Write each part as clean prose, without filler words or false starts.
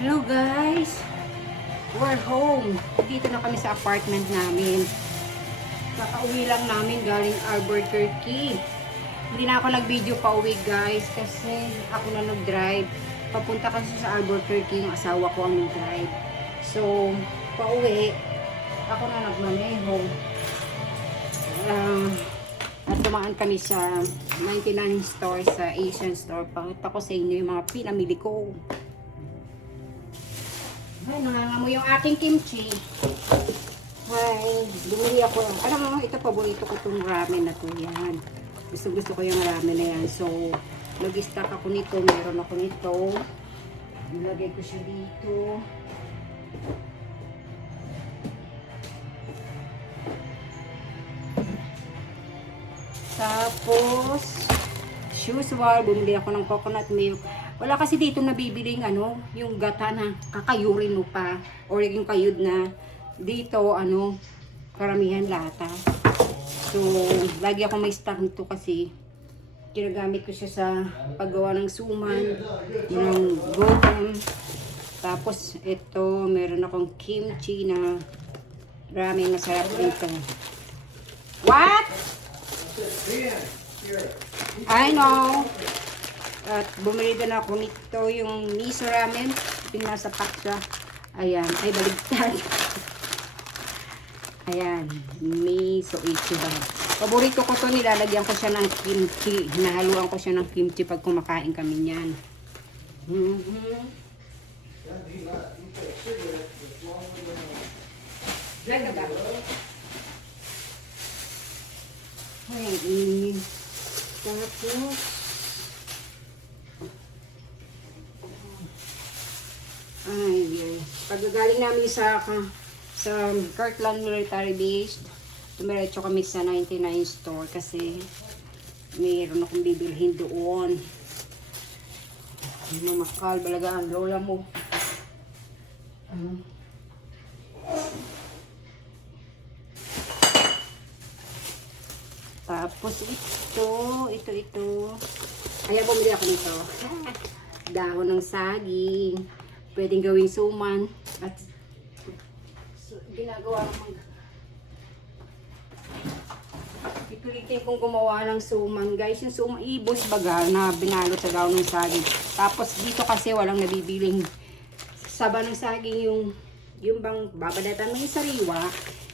Hello guys! We're home. Dito na kami sa apartment namin. Kakauwi lang namin galing Albuquerque. Hindi na ako nag-video pa uwi guys kasi ako na nag-drive. Papunta kasi sa Albuquerque, yung asawa ko ang nag-drive. So, pauwi, ako na nagmaneho. At tumaan kami sa 99 store, sa Asian store. Pakita ko sa inyo yung mga pinamili ko. Ay, nangangamoy yung aking kimchi. Ay, bumili ako. Alam mo, ito paborito ko itong ramen na to. Yan. Gusto ko yung ramen na yan. So, nag-stock ako nito. Meron ako nito. Nilagay ko siya dito. Tapos, as usual, bumili ako ng coconut milk. Wala kasi dito nabibiling yung gata na kakayurin mo pa or yung kayud na dito karamihan lata. So, lagi ako may stock nito kasi ginagamit ko siya sa paggawa ng suman, ng gotem. Tapos ito, meron akong kimchi na ramen, masarap dito. What? I know. At bumili din ako nito yung miso ramen. Yung nasa pack siya. Ayan. Ay, baligtad. Ayan. Miso ichiban. Paborito ko to. Nilalagyan ko siya ng kimchi. Hinahaluan ko siya ng kimchi pag kumakain kami niyan. Laga ba? Ay, tapos pagagaling namin sa Kirkland Military Base, tumiretso kami sa 99 store kasi mayroon akong bibilhin doon. Mamakal, balaga ang lola mo. Tapos ito. Kaya bumili ako nito. Dahon ng saging. Pwedeng gawing suman. At ginagawa naman. Pipilitin kong gumawa ng suman. Guys, yung suman, ibos baga na binalot sa dahon ng saging. Tapos dito kasi walang nabibiling saba ng saging yung bang babadatan mo yung sariwa.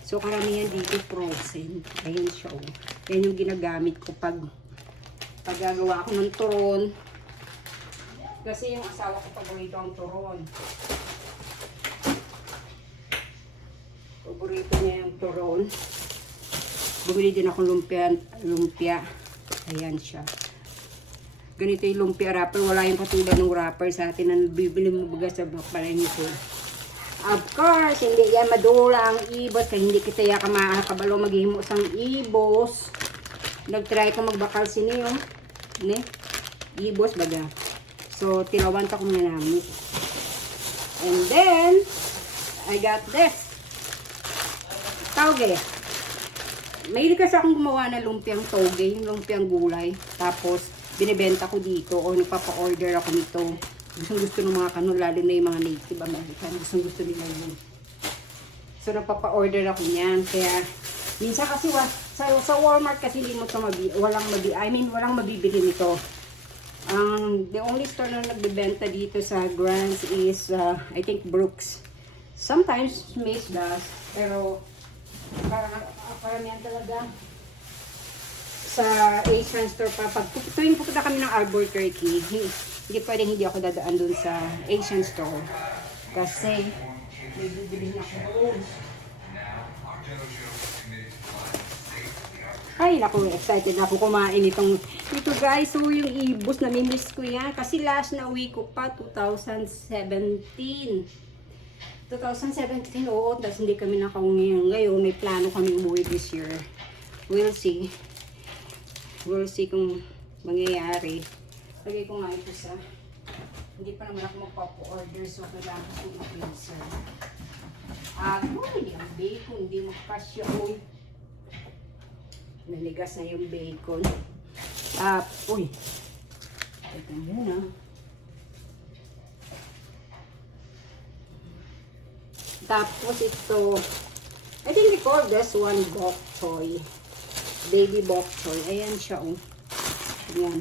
So, karamihan dito frozen. Ayan siya. Yan yung ginagamit ko pag gagawa ako ng turon. Kasi yung asawa ko paborito ang turon. Paborito niya yung turon. Bumili din ako lumpia. Ayan siya. Ganito yung lumpia wrapper. Wala yung katulad ng wrapper sa atin na bibili mo baga sa palengke. Of course, hindi yan madula ang ibos kaya hindi kita yaka makakabalo maghimo sang ibos. Nag-try ko magbakal siniyo. Ne? Ibos baga. So, tinawan ko muna namin. And then, I got this. Tauge. Mahilig kasi akong gumawa ng lumpiang tauge, yung lumpiang gulay. Tapos, binibenta ko dito o nagpapa-order ako nito. Gusto ng mga kanon, lalo na yung mga native American. Gusto nila yun. So, nagpapa-order ako niyan. Kaya, minsan kasi sa Walmart kasi hindi mo ito walang mabibili nito. The only store na nagbebenta dito sa Grants is, I think, Brooks. Sometimes, Smith does. Pero, karamihan talaga sa Asian store pa. Pag tuwing pupunta kami ng Albuquerque, hindi pwedeng hindi ako dadaan dun sa Asian store. Kasi, may bibili ako doon. Ay, naku, excited na ako kumain ito guys. So, yung ibos, namimiss ko yan. Kasi last na uwi ko pa, 2017. 2017, oo. Tapos hindi kami nakauwi ngayon. May plano kami umuwi this year. We'll see. We'll see kung mangyayari. Lagay ko nga ito sa... Hindi pa naman ako magpapa-order. So, kailangan ko itong freezer. Hindi ang bacon. Hindi magkasya. Naligas na yung bacon. Ito muna. Tapos ito, I think we call this one bok choy. Baby bok choy. Ayan siya, oh. Ayan.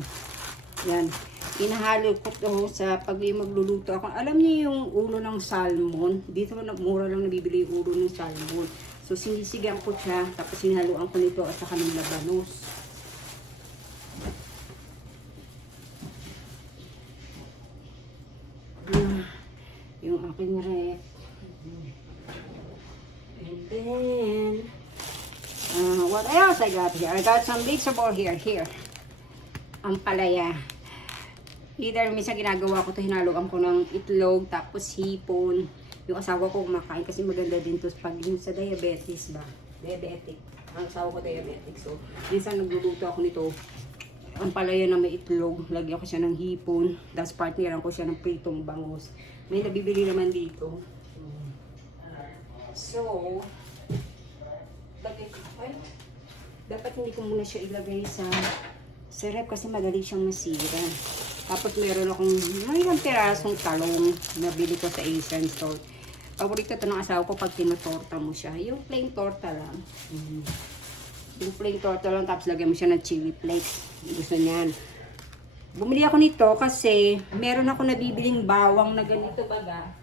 Yan. Inahalo ko to sa pag magluluto ako. Alam niyo yung ulo ng salmon? Dito mura lang nabibili yung ulo ng salmon. So, sinisigang ko siya. Tapos sinahaluan ko nito at saka ng labanos. Yung aking rep. And then, what else I got here? I got some vegetable here. Ang palaya. Either minsan ginagawa ko to, hinaluan ko ng itlog, tapos hipon. Yung asawa ko kumakain kasi maganda din to pag yung sa diabetes ba? Diabetic. Ang asawa ko diabetic. So, minsan nagluluto ako nito. Ang palaya na may itlog, lagyan ko siya ng hipon. Tapos partneran ko siya ng pritong bangus. May nabibili naman dito. So, dapat hindi ko muna siya ilagay sa ref kasi madali siyang masira. Tapos meron akong mayroong pirasong talong na bili ko sa Asian store. Paborito ito ng asawa ko pag tinutorta mo siya. Yung plain torta lang. Yung plain torta lang tapos lagyan mo siya ng chili flakes. Gusto niyan. Bumili ako nito kasi meron ako nabibiling bawang na ganito baga.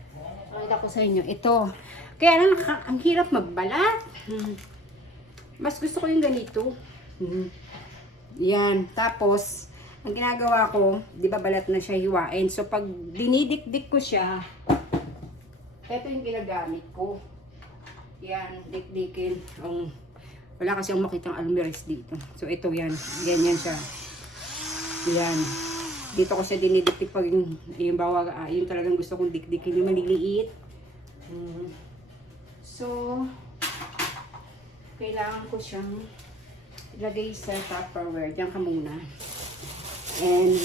Pakita ko sa inyo. Ito. Kaya lang ang hirap magbalat. Mas gusto ko yung ganito. Yan. Tapos, ang ginagawa ko, di ba balat na siya hiwain. So, pag dinidikdik ko siya, ito yung ginagamit ko. Yan, dikdikin. Wala kasi akong makitang almeres dito. So, ito yan. Ganyan siya. Yan. Dito ko siya dinidikdik pag yung talagang gusto kong dikdikin. Yung maliliit. So, kailangan ko siyang ilagay sa Tupperware. Diyan ka muna. And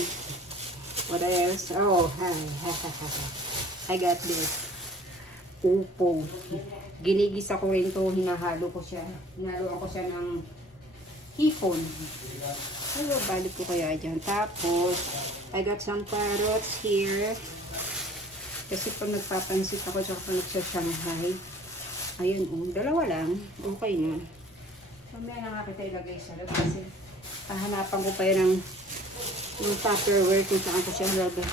what else? Oh, I got this. Upo. Ginigisa ko rin to, hinahalo ko siya. Hinaluan ko siya ng hipon. Ano, balik ko kaya dyan. Tapos, I got some carrots here. Kasi pag nagpapansit ako, tsaka pag nagsashanghai. Ayan, dalawa lang. Okay na. Mamaya na nga kita ilagay sa loob kasi hahanapan ko pa yan ng Tupperware kung saan ko siya lagay.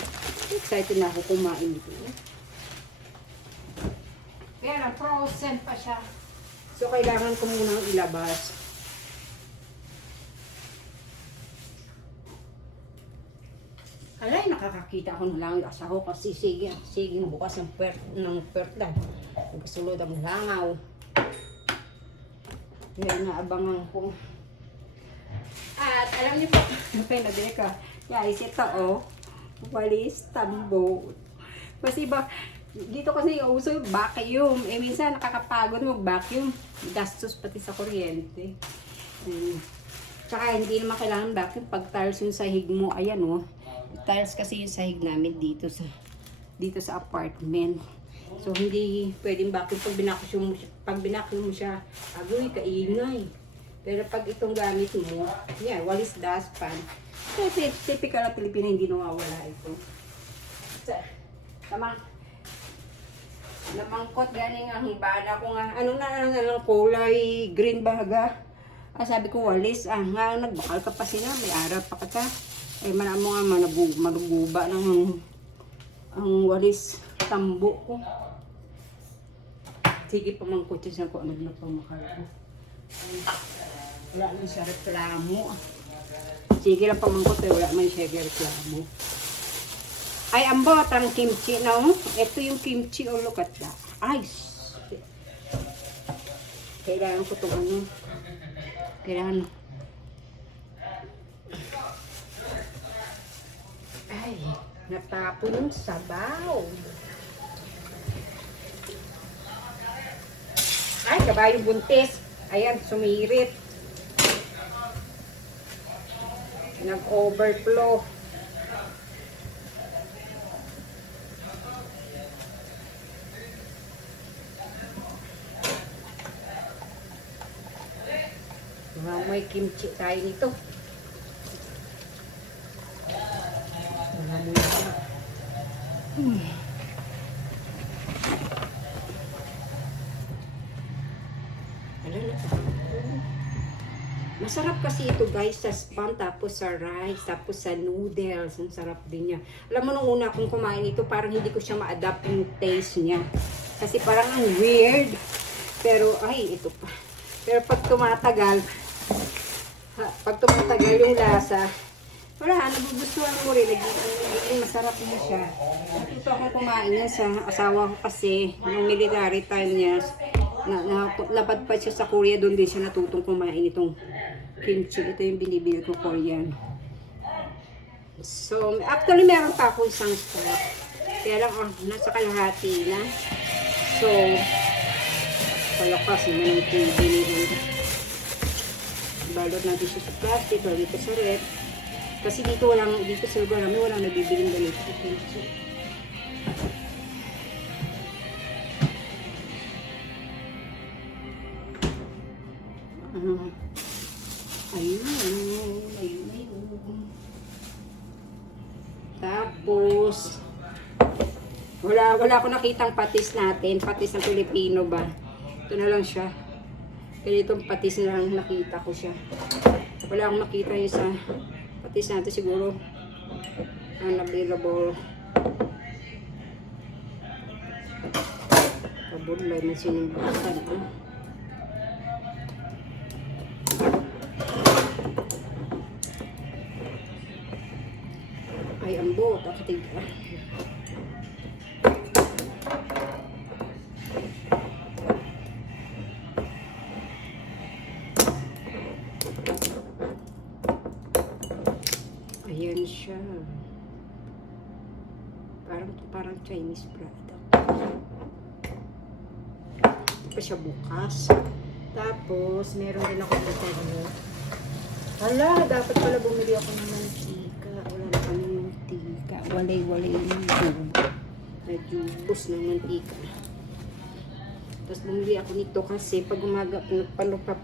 Excited na ako kumain ito. Kaya lang, frozen pa siya. So, kailangan ko munang ilabas. Alay, nakakakita ko na lang. Asa ko kasi sige bukas ng perda. Nagkasulod ang langaw. Kaya naabangan ko. At alam niyo po, nabili ka. Guys, ito walis tambo. Kasi ba, dito kasi uso yung vacuum. Minsan nakakapagod mag-vacuum. Gastos pati sa kuryente. Tsaka hindi naman kailangan vacuum pag tiles yung sahig mo. Ayan tiles kasi yung sahig namin dito sa apartment. So hindi pwedeng vacuum pag binacuum mo siya, agoy, kaingay. Pero pag itong gamit mo, yan, walis dustpan. Kasi typical na Pilipina, hindi nawawala ito. Namangkot ganing ang bana ko nga. Ano na lang kulay green baga. Sabi ko walis, nga nagbakal ka pa sila, may araw pa ka. Manamo nga maluguba ng ang walis tambo ko. Sige pamangkot siya ko ano na pamakal ko. Wala man siya reklamo. Sige lang pamangkot wala man siya reklamo. Ay, ambot ang kimchi, no? Ito yung kimchi, look at that. Ay, kailangan ko itong kailangan. Ay, natapon yung sabaw. Ay, kabayo buntis. Ayan, sumirit. Nag-overflow. May kimchi tayo nito. Masarap kasi ito guys sa spam, tapos sa rice, tapos sa noodles. Ang sarap din niya. Alam mo, nung una akong kumain ito, parang hindi ko siya ma-adapt yung taste niya. Kasi parang ang weird. Pero, ay, ito pa. Pero pag tumatagal yung lasa, wala, nagugustuhan mo rin. Naging masarap na siya. Ito akong kumain niya sa asawa ko kasi, yung military time niya, napadpad siya sa Korea, doon din siya natutong kumain itong kimchi. Ito yung binibili ko, Korean. So, actually meron pa ako isang stock. Kaya lang, nasa kalahati na. So, palakas naman ang binibili. Balot natin siya sa plastic, balot dito sa rep. Kasi dito sa lugar namin walang nabibiling ganito. Kimchi. Ayun. Tapos, wala ako nakitang patis natin. Patis ng Pilipino ba? Ito na lang siya. Ganitong patis na lang nakita ko siya. Wala akong nakita yung sa patis natin siguro. Unavailable. Kabudlay man sinimbasan. Ay, ang buot. Akatiga. Ayan siya. Parang Chinese product. Ito pa siya bukas. Tapos, meron din ako dito. Hala, dapat pala bumili ako ng mantika. Wala na kami mantika. Walay-walay yung jubo. Najubos ng mantika. Tapos bumili ako nito kasi pag umaga,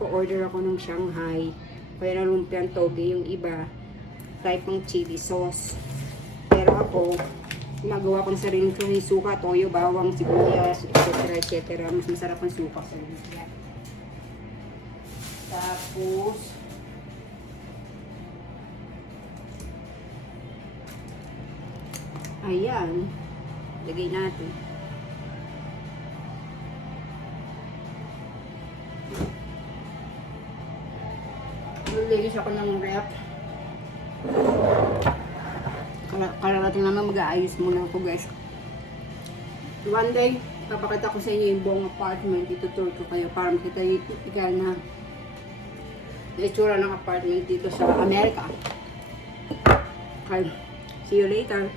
pa-order ako ng Shanghai. Kaya na lumpiang toge, yung iba type ng chili sauce. Pero ako, gumagawa ko ng sarili ko yung suka, toyo, bawang, sibuyas, etc. Mas masarap ang suka sa lumpia. Tapos, ayan, lagay natin. Lagay ako ng rep. Kararating naman mag-aayos muna ako guys. One day, papakita ko sa inyo yung buong apartment. Itutur ko kayo para makita yung na itsura ng apartment dito sa Amerika. Okay, see you later.